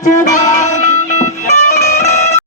touch it.